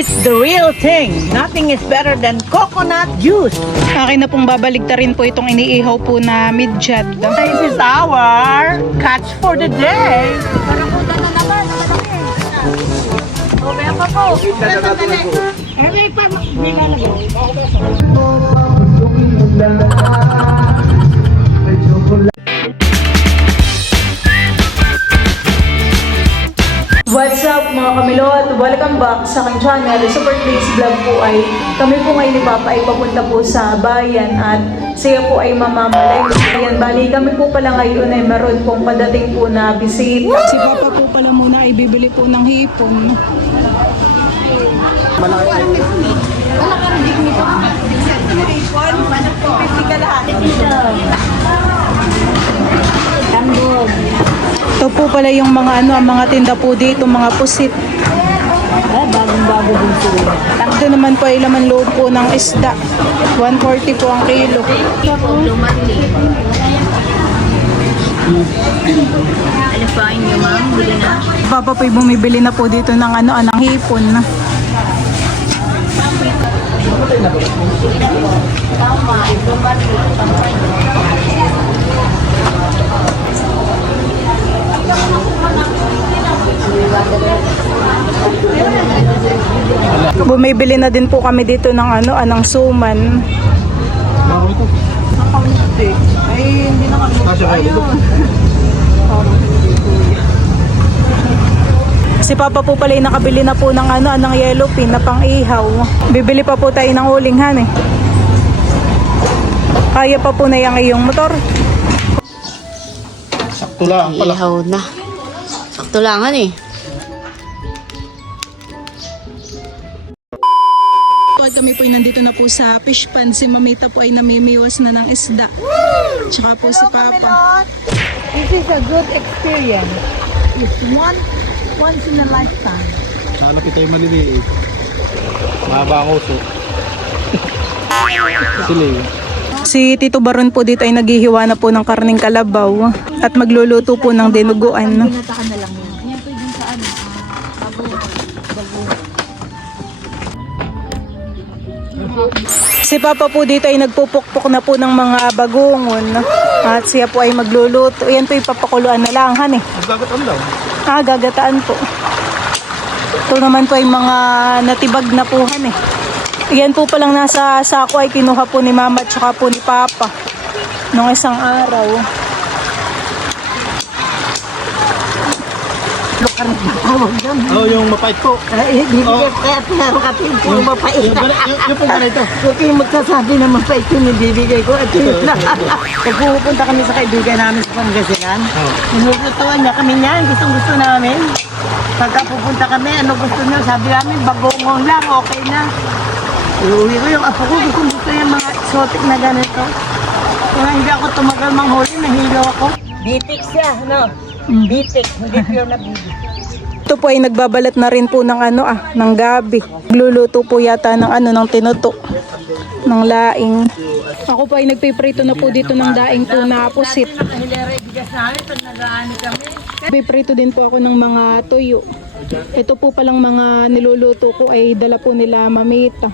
It's the real thing. Nothing is better than coconut juice. Akin na pong babaligtarin po itong iniihaw po na midyad. This is our catch for the day. What's up mga kamilot? Welcome back sa aking channel. Super Please Vlog po ay kami po ngayon ni Papa ay papunta po sa bayan at siya po ay mamamalay. Ayan, bali kami po pala ngayon ay meron pong padating po na bisita. Si Papa po pala muna ay bibili po ng hipon. Ito po pala yung mga ang mga tinda po dito, mga pusit. Bagong-bago din sila. Ito naman po ay laman loob po ng isda. 140 po ang kilo. Alifain niyo ma'am, bili na. Papa po'y bumibili na po dito ng ng hipon. Bumibili na din po kami dito ng anong suman. Ay, hindi na kami. Si Papa po pala nakabili na po ng ng yellow pin na pang-ihaw. Bibili pa po tayo ng ulinghan eh. Kaya pa po na yung iyong motor. Sakto lang pala. Ihaw na. Sakto langan eh. At kami po ay nandito na po sa fish pan. Si Mamita po ay namimiwas na ng isda. Tsaka po si Papa. This is a good experience. It's once in a lifetime. Hanap tayo maliliit. Mahaba ang uso. Sili. Si Tito Baron po dito ay naghihiwa na po ng karning kalabaw at magluluto po ng dinuguan. Si Papa po dito ay nagpupukpok na po ng mga bagungon at siya po ay magluluto. Yan po ipapakuluan na lang eh. Magagataan daw. Gagataan po. Ito naman po ay mga natibag na puhan eh. Yan po palang nasa sako ay kinuha po ni Mama at saka po ni Papa nung isang araw. Oh, yung mapait po. Ay, hindi kaya pinarakatin ko yung mapait. Yung pong ganito. Huwag kayong magsasabi na mapait yung ibibigay ko. At yun na. Pag pupunta kami sa kaibigan namin sa Pangasinan, ninututuan niya kami niyan. Gustong-gusto namin. Pagka pupunta kami, ano gusto niyo? Sabi namin, bagongong lang, okay na. Iuwi ko yung apo ko. Gusto yung mga exotic na ganito. Kung hindi ako tumagal manghuli, nahilo ako. Bitik siya, no? Bitik, hindi pure na bitik. Ito po ay nagbabalat na rin po ng ng gabi. Gluluto po yata ng ng tinuto. Ng laing. Ako po ay nagpiprito na po dito ng daing po na pusit. Piprito din po ako ng mga tuyo. Ito po palang mga niluluto ko ay dala po nila Mamita.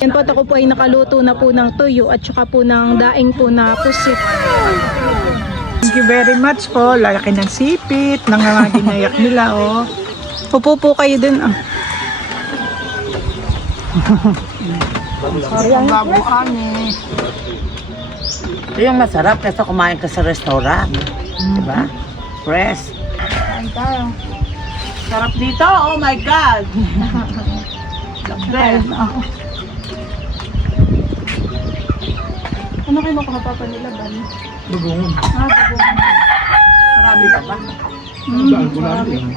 Yan po, ako po ay nakaluto na po ng tuyo at saka po ng daing po na pusit. Thank you very much po. Lalaki ng sipit, ng mga ginayak nila, oh. Upo po kayo dun, Ang babuan eh. Ito yung masarap kasi kumain ka sa restaurant. Diba? Fresh. Sarap dito, oh my God! Fresh. Ano kayo makuha pa nila ba? Bagungon. Bagoong. Marami pa ba? Daan ko lang yun.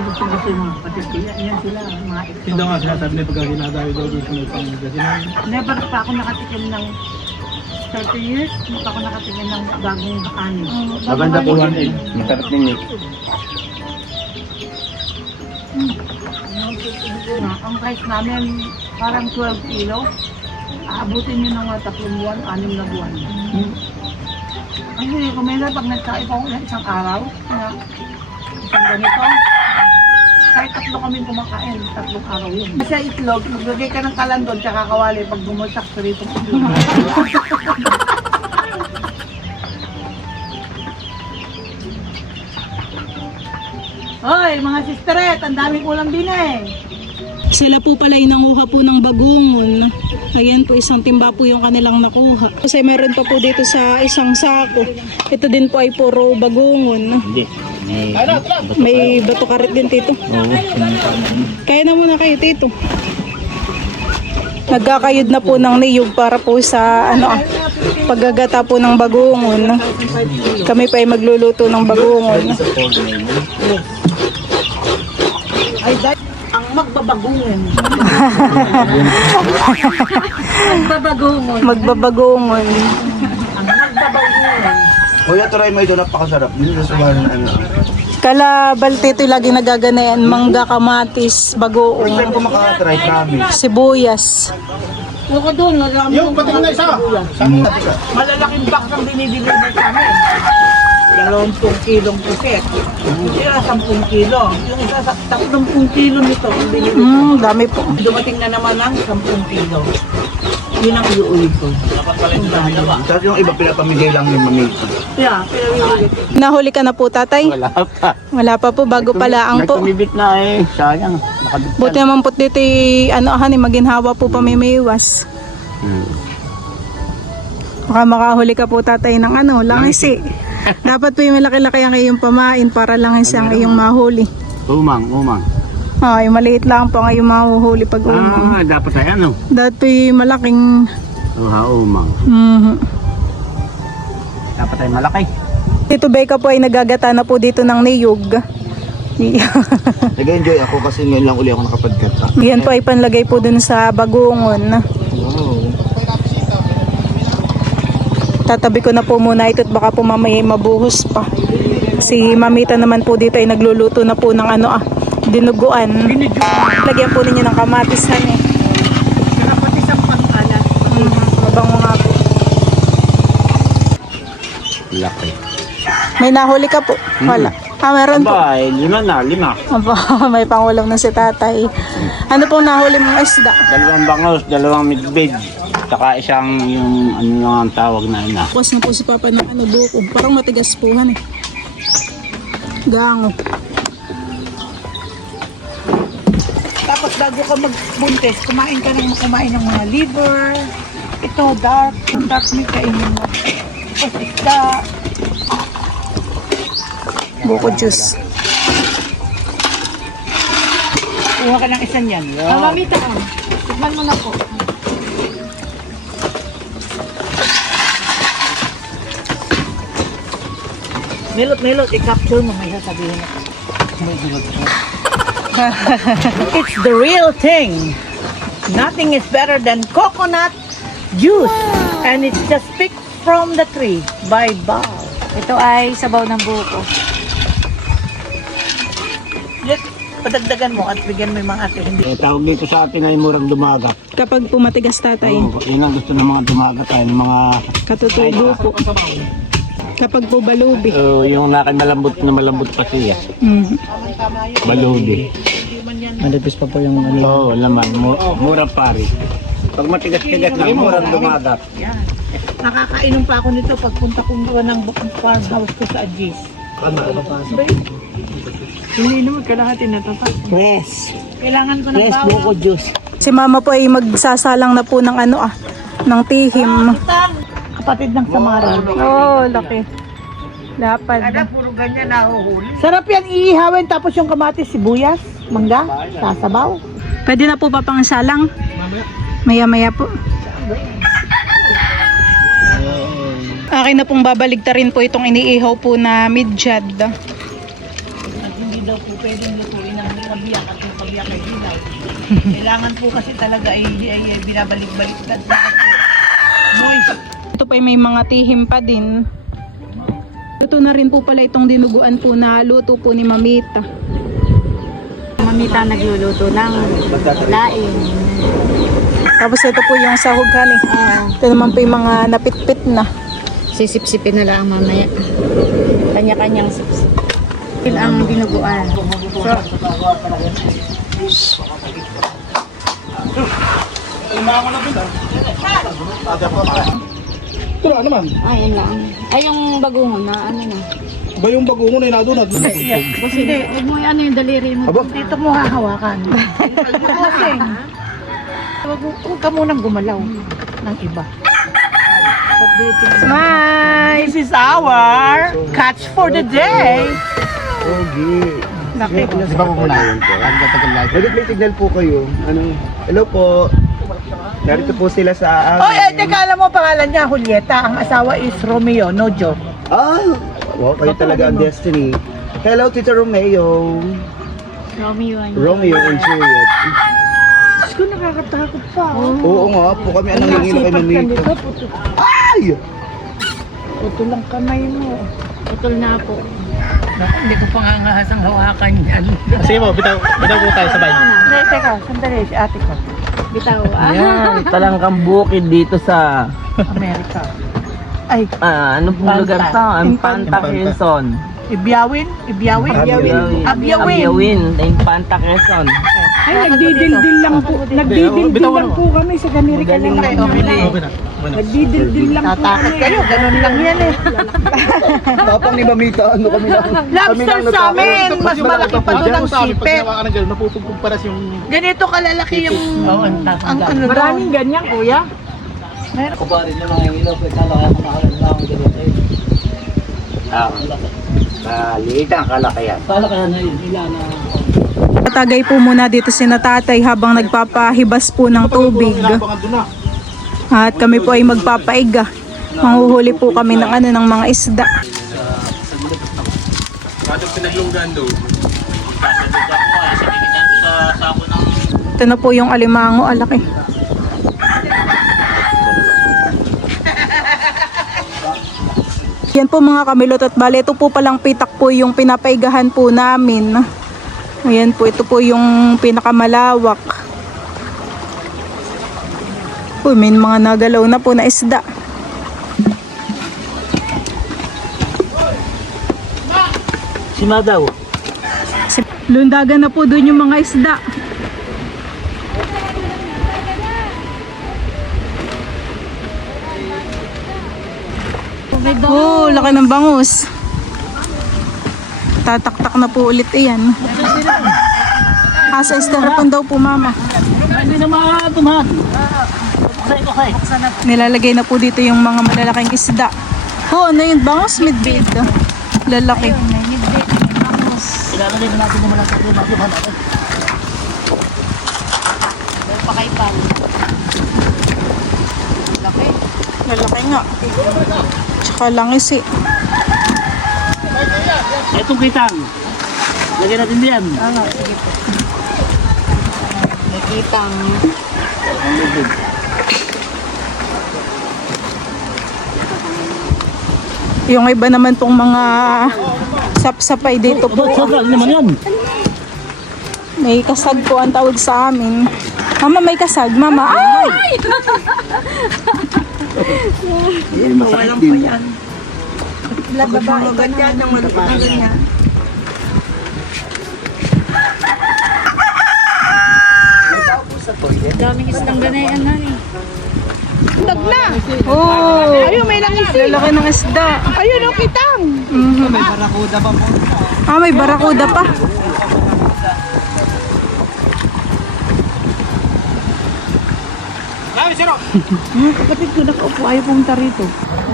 Gusto yung mga patitiya. Yan sila, mga Hindi nga sinasabi na pagka ginagawa daw dito sa Pangasinan. Never pa ako nakatikim ng 30 years. Hindi pa ako nakatikim ng bagong kanin. Maganda po yan eh. Masarap din eh. Ang price namin parang 12 kilo. Aabutin nyo ng 3 buwan, 6 na buwan. Hindi ko minsan pag nagkain ako ng isang araw na isang ganito. Kahit 3 kami kumakain, 3 araw yun. Sa itlog, maglagay ka ng kalandon tsaka kawali pag bumulsak sa rito. Hoy, mga sisteret, ang daming ulam din eh. Sila po pala ay nanguha po ng bagungon. Ayan po, isang timba po yung kanilang nakuha. Kasi meron pa po dito sa isang sako. Ito din po ay puro bagungon. Hindi. May bato karit din tito. Kaya na muna kayo tito. Nagkakayod na po ng niyog para po sa paggagata po ng bagungon. Kami pa ay magluluto ng bagungon. Ay, ang magbabagungan. Magbabagungan. Magbabagungon. Ang magbabagungan. Kuya, try mo ito. Napakasarap. Hindi na sabahan ng ano. Kalabal tito lagi nagaganayan. Mangga, kamatis, First bagoong, time ko makatry, promise. sibuyas. Huwag ka doon, marami yung pating na isa. Malalaking box ang binibigay sa amin. 20 kilong puset. Yung isa 10 kilo. Yung isa 30 kilo nito ang binibigay. Dami po. Dumating na naman ng 10 kilo. Yun ang iuwi ko. Tapos yung iba pinapamigay lang yung mamita. Yeah, pero iuwi ko. Nahuli ka na po tatay? Wala pa. Wala pa po, bago pala ang po. Nagtumibit na eh. Sayang. Nakabit Buti naman po dito maginhawa po pamimiwas. Baka makahuli ka po tatay ng langis eh. Dapat po yung malaki-laki ang iyong pamain para langis ang iyong mahuli. Umang. Ay, maliit lang po ang iyong mahuhuli pag umang. Dapat ay ano? Dapat po yung malaking... Umang. Dapat ay malaki. Tito Becca po ay nagagata na po dito ng niyog. Nag-enjoy ako kasi ngayon lang uli ako nakapagkat. Yan po ay panlagay po dun sa bagungon. Wow. Tatabi ko na po muna ito at baka po mamaya mabuhos pa. Si mamita naman po dito ay nagluluto na po ng dinuguan. Lagyan po ninyo ng kamatis eh. Pero pati sa pangkalat. Mabango nga po. Laki. May nahuli ka po? Wala. Meron po. Aba, 5 na. Aba, may pangulam na si tatay. Ano pong nahuli mong isda? 2 bangos, 2 midbid. Saka isang yung ano nga ang tawag na ina. Bukas na po si Papa ng buko. Parang matigas po eh. Gango. Tapos bago ka magbuntis, kumain ng mga liver. Ito, dark meat kainin mo. Tapos isda. Buko juice. Kuha ka ng isa niyan. Mamamita ka. Tikman mo na po. Milot, i-capture mo. May sasabihin ako. It's the real thing. Nothing is better than coconut juice. And it's just picked from the tree by Bao. Ito ay sabaw ng buko. Just padagdagan mo at bigyan mo yung mga ate. Hindi. Tawag dito sa atin ay murang dumagat. Kapag pumatigas tatay, Yun ang gusto ng mga dumagat ay ng mga katutubo po. Kapag po balubi. yung malambot pa siya. Balubi. Manipis pa po yung Oo, laman. Murang pari. Pag matigas-tigas na, murang dumagat. Yan. Nakakainom pa ako nito pagpunta kong doon ng farmhouse ko sa Ajis. Hindi naman kailangan tinatatak. Yes. Kailangan ko ng bawang. juice. Si mama po ay magsasalang na po ng ng tihim. Kapatid ng Samara. Oh, laki. Lapad. Puro ganyan nahuhuli. Sarap yan iihawin tapos yung kamatis, sibuyas, mangga, sasabaw. Pwede na po pa pang salang? Maya-maya po. Akin na pong babaligtarin po itong iniihaw po na midyad. At hindi daw po pwedeng lutuin ng kabiyak at yung kabiyak ay hilaw. Kailangan po kasi talaga ay binabalik-baliktad. Moist. Ito pa ay may mga tihim pa din. Luto na rin po pala itong dinuguan po na luto po ni Mamita. Mamita nagluluto ng laing. Tapos ito po yung sahog honey. Ito naman po yung mga napitpit na. Sisip-sipin na lang mamaya. Kanya-kanyang sipsip. Yun ang dinuguan. So, Ito na naman. ayun lang. Ay, yung bagungon na ano na. Ba yung bagungon ay nadunad? Hindi, huwag mo ano yung daliri mo. Dito mo hahawakan. Kasing. Huwag ka munang gumalaw ng iba. Smile! This is our catch for the day. Okay. Di ba po muna? Bakit may signal po kayo? Ano? Hello po. Narito po sila sa Oy, teka, alam mo pangalan niya, Julieta. Ang asawa is Romeo, no joke. Ah! Wow, kayo talaga ang destiny. Hello, Tito Romeo. Romeo and Romeo and Juliet. Diyos ko, nakakatakot pa. Oo nga po, kami ang nangingin kay Mamito. Ay! Ito lang kamay mo. putol na po. Hindi ko pa nga ngahasang hawakan yan. Sige mo, bitaw po tayo sabay. Teka, sandali, si ate ko. Bitaw. Yan, talagang bukid dito sa Amerika. Ay, ano pong lugar to? Infanta Quezon. Ibiawin? Ibiawin? Abyawin. Abyawin, Infanta Quezon. Ay, nagdidildil lang po. Nagdidildil lang po kami sa Amerika lang. Okay na. Nagdidildil lang po kami. Kayo, ganun lang yan eh. Tapang ni Mamita, ano kami lang. Lobster sa amin! Mas malaki pa doon ang Pag sipit. nawa ka na dyan, napupugpog para yung... Ganito kalalaki yung... ang ano doon. Maraming ganyan, kuya. Maliit ang kalakayan. Patagay po muna dito si Natatay habang nagpapahibas po ng tubig. Inabangan doon na. At kami po ay magpapaiga. Manghuhuli po kami ng ng mga isda. Kadang pinaglunggan doon. Ito na po yung alimango, alaki. Yan po mga kamilot at bale, ito po palang pitak po yung pinapaigahan po namin. Ayan po, ito po yung pinakamalawak. Uy, may mga nagalaw na po na isda. Si Madaw. Lundagan na po doon yung mga isda. Oh, laki ng bangus. Tataktak na po ulit iyan. Asa istarapan daw po mama. Nilalagay na po dito yung mga malalaking isda. Oh, ano yun? Bangus midbid. Lalaki. Pakaipan. Laki. Lalaki nga. Tsaka langis eh. Itong kitang. Lagyan natin diyan. Ano, sige po. Nakitang. Yung iba naman pong mga sapsapay dito po. naman yan. May kasag po ang tawag sa amin. Mama, may kasag. Mama, ay! Masakit din. Lababae yan ng malupit niya. Daming isdang ganayan na eh. Oh! Ayun, may langis eh. Lalaki ng isda. Ayun, ang kitang. May barakuda pa po. Ah, may barakuda pa. Kapatid ko nakaupo, ayaw pumunta rito.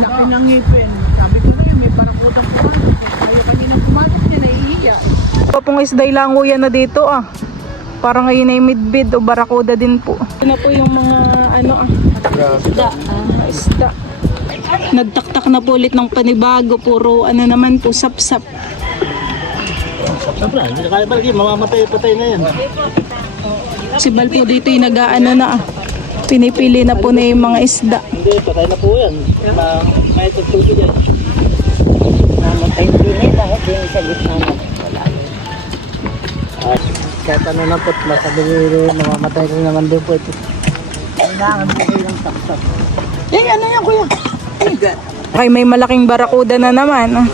Laki ng ngipin. Sabi ko na yun, may barakudang pumasok. Ayaw kanina pumasok niya, naiiya. Papong isday lango yan na dito ah. Parang ngayon ay midbid o barakuda din po. Ito na po yung mga isda. Isda. Nagtaktak na po ulit ng panibago. Puro naman po sapsap. Siyempre, hindi na kaya balik. Mamamatay-patay na yan. Si Bal po dito yung na ah. Pinipili na po na yung mga isda. Hindi, patay na po yan. May tutulog yan. Namatay din eh, dahil din sa gitna na. Kahit ano na po, masabi namamatay rin naman din po ito. Kailangan mo kayo ng saksak. Eh, ano yan kuya? Ay, Ay, may malaking barakuda na naman. Oh.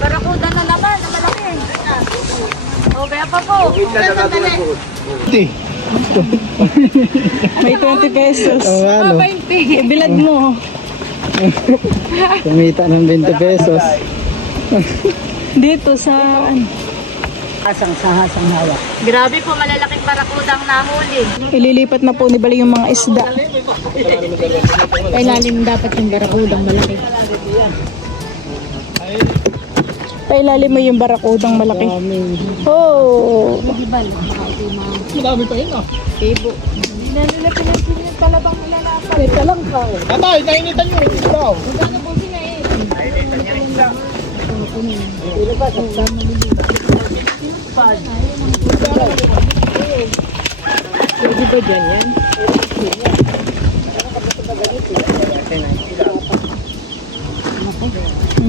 Barakuda na naman, na malaki. O, kaya pa po. May 20 pesos. ano, Ibilad mo. kumita ng 20 pesos. Dito sa... ano, Hasang hawak. Grabe po, malalaking barakudang nahuli. ililipat na po ni Bali yung mga isda. Kailalim dapat yung barakudang malaki. Pailalim mo yung barakudang malaki. Oh! Madami pa yun ah. Ibo. Tatay, nainitan nyo. Ikaw. Pwede ba dyan yan?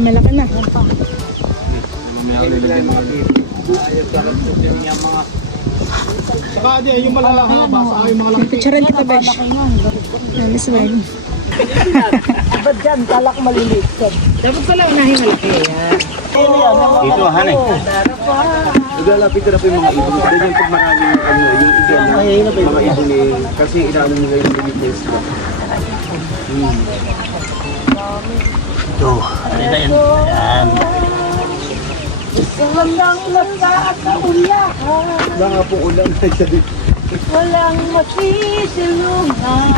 Malaki na. Saka dyan, yung malalaki na basa, yung mga laki. Picturean kita, Besh. Yan is well. Ba't dyan? Kalak maliliit. Dapat pala unahin malaki. Ito, hanay. Naglalapit na po yung mga ibon. Kaya yung pag marami yung ano, yung ibon, mga ibon eh, kasi inaano nila yung limitness ko. Ito. Yan. Walang magkakaulan. Wala nga po ulan na siya dito. Walang makisilungan.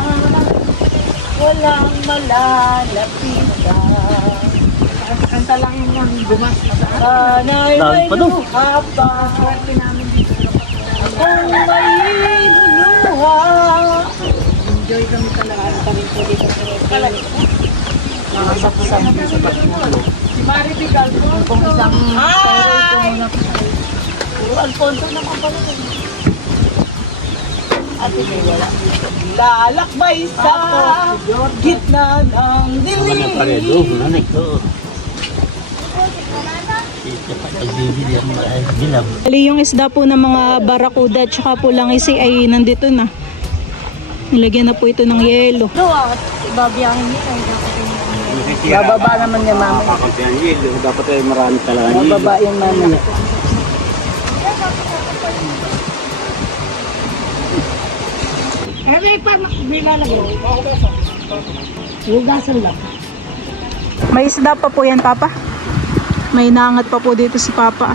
Walang malalapitan. Kanta lang yung bumas. Sana'y may luha pa. Kung may luluha. Enjoy kami talaga. Kami po dito sa nakasapsam sa pagmulo. Si Maripical po. Kung isang puro Alfonso naman pala. Ate may wala. Lalakbay sa gitna ng dilim. Bali yung isda po ng mga barakuda at saka po lang isi ay nandito na. Nilagyan na po ito ng yelo. Babiyahin niya. Bababa naman niya mama. Dapat ay marami talaga. Bababa yung mama niya. May isda pa po yan, Papa. May nangat pa po dito si Papa.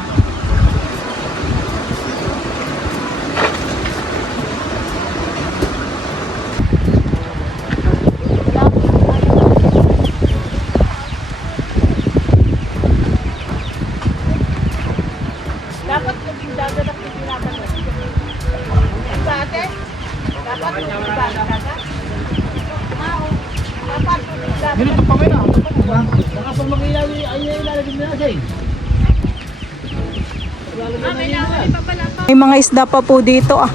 Ganito pa may na. Baka pag mag-ilaw, ay ilalagin na siya eh. May mga isda pa po dito ah.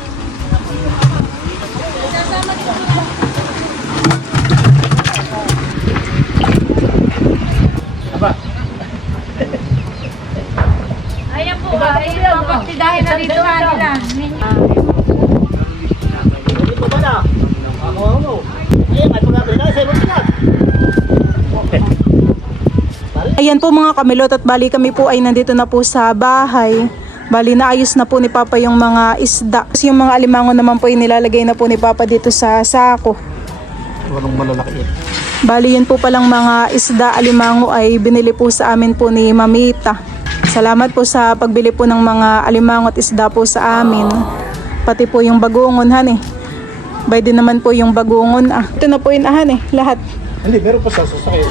Ayan po, ayan po. Pagtidahin na dito na nila. Ganito ba na? Ako. Ayan, may pagkabili na. Sa'yo mo Ayan po mga kamilot at bali kami po ay nandito na po sa bahay. Bali naayos na po ni Papa yung mga isda. Kasi yung mga alimango naman po ay nilalagay na po ni Papa dito sa sako. Walang malalaki eh. Bali yun po palang mga isda alimango ay binili po sa amin po ni Mamita. Salamat po sa pagbili po ng mga alimango at isda po sa amin. Pati po yung bagungon han eh. Bay din naman po yung bagungon ah. Ito na po yung ahan eh, lahat. Hindi, meron pa sa sasakay.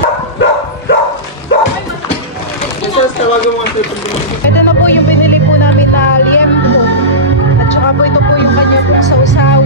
Ito na po yung binili po namin na liempo. At saka po ito po yung kanya pong sausaw.